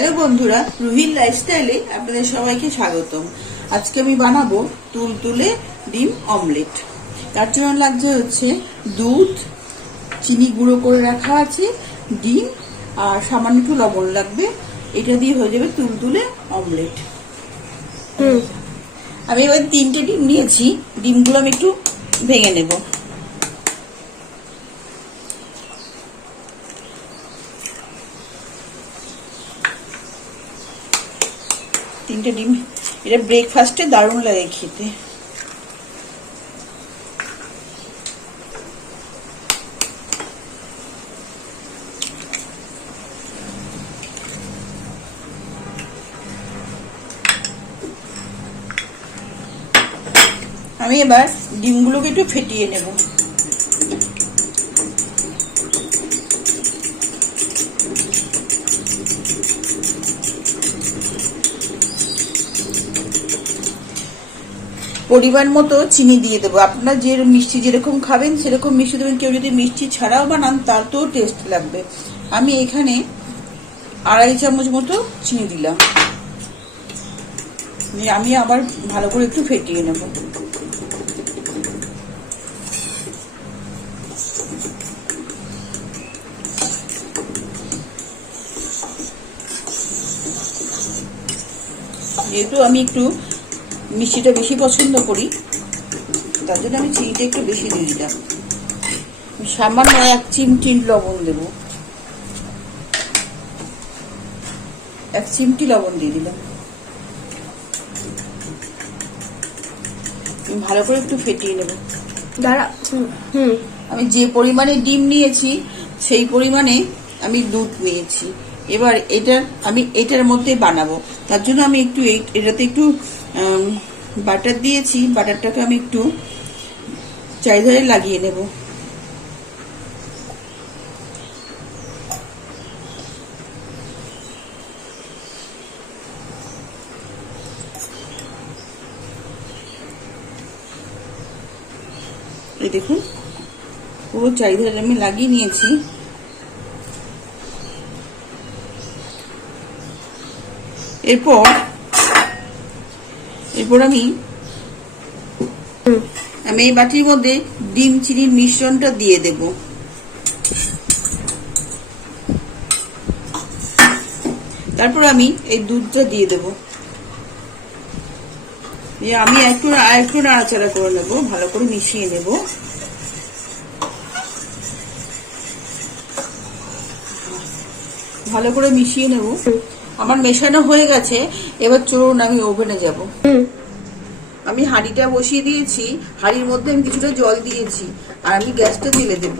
Hello বন্ধুরা রুহির লাইফস্টাইলে আপনাদের সবাইকে স্বাগতম। আজকে আমি বানাবো তুলতুলে ডিম অমলেট তার জন্য লাগছে হচ্ছে দুধ চিনি গুঁড়ো করে রাখা আছে ডিম আর সামান্য একটু লবণ লাগবে। এটা দিয়ে হয়ে যাবে তুলতুলে অমলেট আমি এবার তিনটে ডিম নিয়েছি ডিমগুলো আমি একটু ভেঙে নেব। তিনটে ডিম। এটা ব্রেকফাস্টে দারুণ লাগে খেতে। আমি এবার ডিমগুলোকে একটু ফেটিয়ে নেব। পরিমাণ মতো চিনি দিয়ে দেবো। আপনারা যে মিষ্টি যেরকম খাবেন, সেরকম মিষ্টি দেবেন। কেউ যদি মিষ্টি ছাড়াও বানান তাতেও টেস্ট লাগবে। আমি এখানে আড়াই চামচ মতো চিনি দিলাম। আমি আবার ভালো করে একটু ফেটিয়ে নেব। যেহেতু আমি একটু মিষ্টিটা বেশি পছন্দ করি তার জন্য আমি চিনিটা একটু বেশি দিয়ে দিলাম। সামান্য এক চিমটি লবণ দেব। এক চিমটি লবণ দিয়ে দিলাম। ভালো করে একটু ফেটিয়ে নেব। দাঁড়া হুম। আমি যে পরিমাণে ডিম নিয়েছি সেই পরিমাণে আমি দুধ নিয়েছি। এবার এটা আমি এটার মধ্যে বানাবো। তার জন্য আমি একটু এটাতে একটু বাটার দিয়েছি। বাটারটাকে আমি একটু চারিধারে লাগিয়ে নেব। এই দেখুন, পুরো চারিধারে আমি লাগিয়ে নিয়েছি। এরপর এরপর আমি আমি এই বাটির মধ্যে ডিম চিনির মিশ্রণটা দিয়ে দেব। তারপর আমি এই দুধটা দিয়ে দেব। আমি একটু একটু নাড়াচাড়া করে নেব, ভালো করে মিশিয়ে নেব। ভালো করে মিশিয়ে নেব। আমার মেশানো হয়ে গেছে এবার চলুন আমি ওভেনে যাব। আমি হাঁড়িটা বসিয়ে দিয়েছি হাঁড়ির মধ্যে আমি কিছুটা জল দিয়েছি আর আমি গ্যাসটা জেলে দেব।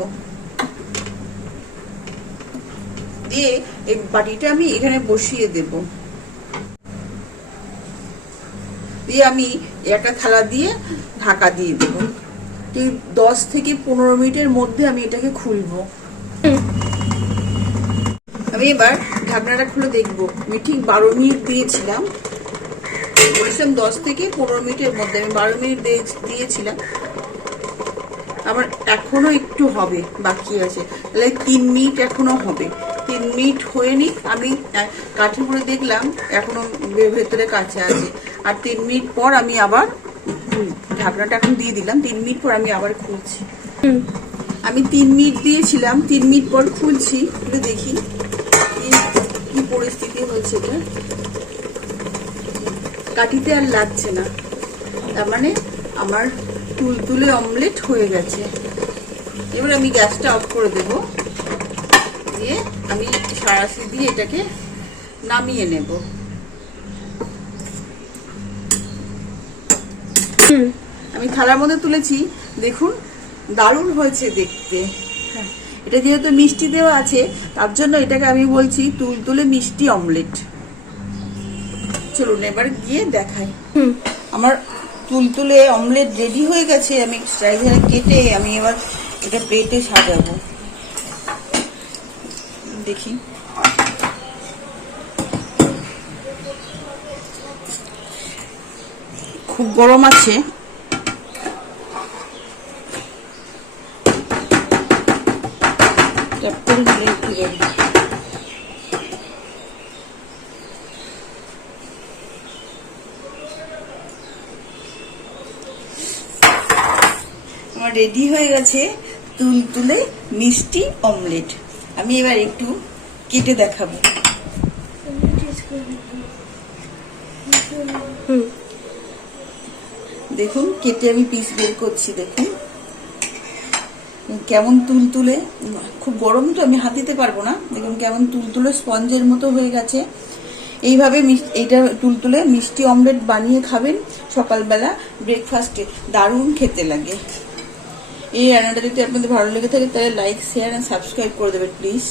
দিয়ে এই বাটিটা আমি এখানে বসিয়ে দেব। দিয়ে আমি একটা থালা দিয়ে ঢাকা দিয়ে দেব। ঠিক দশ থেকে পনেরো মিনিটের মধ্যে আমি এটাকে খুলবো। আমি এবার ঢাকনাটা খুলে দেখব। আমি ঠিক বারো মিনিট দিয়েছিলাম। বলেছিলাম দশ থেকে পনেরো মিনিটের মধ্যে। আমি বারো মিনিট দিয়ে- দিয়েছিলাম। আমার এখনও একটু হবে বাকি আছে। তাহলে তিন মিনিট এখনও হবে। তিন মিনিট হয়ে নি আমি কাঠি করে দেখলাম এখনও ভে- ভেতরে কাছে আছে। আর তিন মিনিট পর আমি আবার ঢাকনাটা এখন দিয়ে দিলাম। তিন মিনিট পর আমি আবার খুলছি। হুম। আমি তিন মিনিট দিয়েছিলাম। তিন মিনিট পর খুলছি। একটু দেখি। হয়েছে এটা কাটিতে আর লাগছে না। তার মানে আমার তুলতুলে অমলেট হয়ে গেছে। এবার আমি গ্যাসটা অফ করে দেব। দিয়ে আমি সারাশি দিয়ে এটাকে নামিয়ে নেব। আমি থালার মধ্যে তুলেছি। দেখুন দারুণ হয়েছে দেখতে। হ্যাঁ, এটা যেহেতু মিষ্টি দেওয়া আছে তার জন্য এটাকে আমি বলছি তুলতুলে মিষ্টি অমলেট। চলুন এবার গিয়ে দেখাই। আমার তুলতুলে অমলেট রেডি হয়ে গেছে আমি স্ট্রাইভারে কেটে আমি এবার এটা প্লেটে সাজাবো। দেখি। খুব গরম আছে। চটপটি জিলেপি আমার রেডি হয়ে গেছে তুলতুলে মিষ্টি অমলেট আমি এবার একটু কেটে দেখাবো। দেখুন কেটে আমি পিস বের করছি দেখুন। কেমন তুল তুলে খুব গরম তো, আমি হাত দিতে পারব না, দেখুন কেমন তুল তুলে স্পঞ্জের মতো হয়ে গেছে। এইভাবে এইটা তুলতুলে মিষ্টি অমলেট বানিয়ে খাবেন সকালবেলা ব্রেকফাস্টে দারুণ খেতে লাগে। এই রান্নাটা যদি আপনাদের ভালো লেগে থাকে, তাহলে লাইক শেয়ার অ্যান্ড সাবস্ক্রাইব করে দেবেন প্লিজ